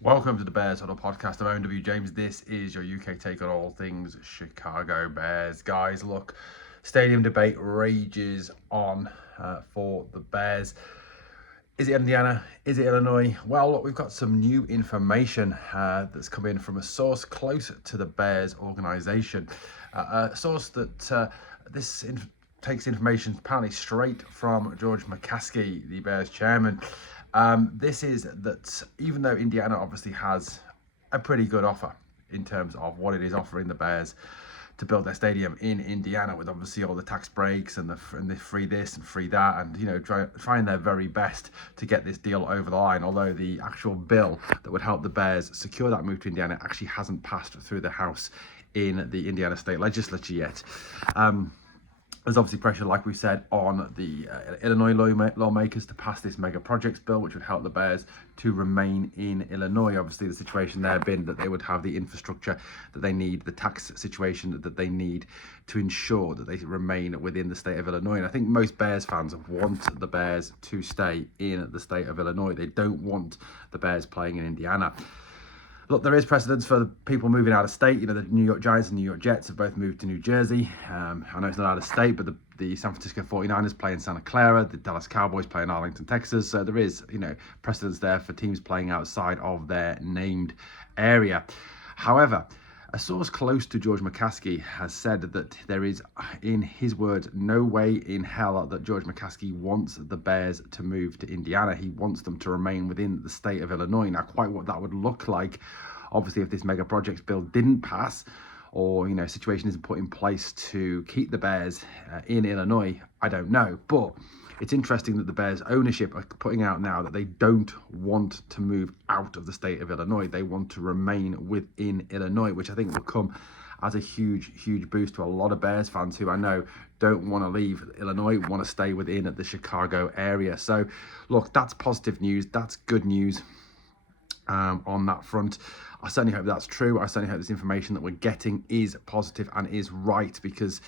Welcome to the Bears Huddle podcast. I'm OW James. This is your UK take on all things Chicago Bears. Guys, look, stadium debate rages on for the Bears. Is it Indiana? Is it Illinois? Well, look, we've got some new information that's come in from a source close to the Bears organization. A source that takes information apparently straight from George McCaskey, the Bears chairman. This is that even though Indiana obviously has a pretty good offer in terms of what it is offering the Bears to build their stadium in Indiana, with obviously all the tax breaks and the free this and free that, and trying their very best to get this deal over the line. Although the actual bill that would help the Bears secure that move to Indiana actually hasn't passed through the House in the Indiana State Legislature yet. There's obviously pressure, like we said, on the Illinois lawmakers to pass this mega projects bill, which would help the Bears to remain in Illinois. Obviously, the situation there been that they would have the infrastructure that they need, the tax situation that they need to ensure that they remain within the state of Illinois. And I think most Bears fans want the Bears to stay in the state of Illinois. They don't want the Bears playing in Indiana. Look, there is precedence for people moving out of state. The New York Giants and New York Jets have both moved to New Jersey. I know it's not out of state, but the San Francisco 49ers play in Santa Clara. The Dallas Cowboys play in Arlington, Texas. So there is, precedence there for teams playing outside of their named area. However, a source close to George McCaskey has said that there is, in his words, no way in hell that George McCaskey wants the Bears to move to Indiana. He wants them to remain within the state of Illinois. Now, quite what that would look like, obviously, if this mega projects bill didn't pass, or a situation isn't put in place to keep the Bears in Illinois, I don't know. But it's interesting that the Bears ownership are putting out now that they don't want to move out of the state of Illinois. They want to remain within Illinois, which I think will come as a huge boost to a lot of Bears fans who I know don't want to leave Illinois, want to stay within the Chicago area. So, look, that's positive news. That's good news on that front. I certainly hope that's true. I certainly hope this information that we're getting is positive and is right, because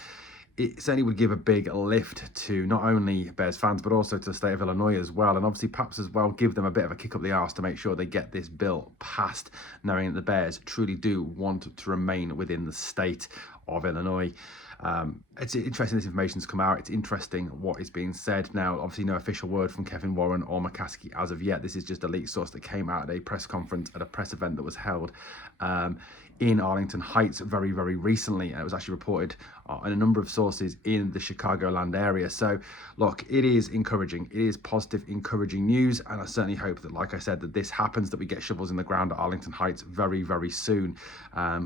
it certainly would give a big lift to not only Bears fans, but also to the state of Illinois as well. And obviously, perhaps as well, give them a bit of a kick up the arse to make sure they get this bill passed, knowing that the Bears truly do want to remain within the state of Illinois. It's interesting this information's come out. It's interesting what is being said. Now, obviously, no official word from Kevin Warren or McCaskey as of yet. This is just a leaked source that came out at a press conference at a press event that was held in Arlington Heights very recently. And it was actually reported in a number of sources in the Chicagoland area. So, look, it is encouraging. It is positive, encouraging news. And I certainly hope that, like I said, that this happens, that we get shovels in the ground at Arlington Heights very soon.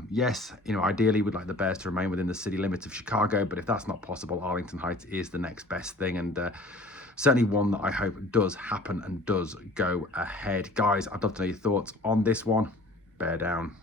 Yes, ideally, we'd like the Bears to remain within the city limits of Chicago. But if that's not possible, Arlington Heights is the next best thing. And certainly one that I hope does happen and does go ahead. Guys, I'd love to know your thoughts on this one. Bear down.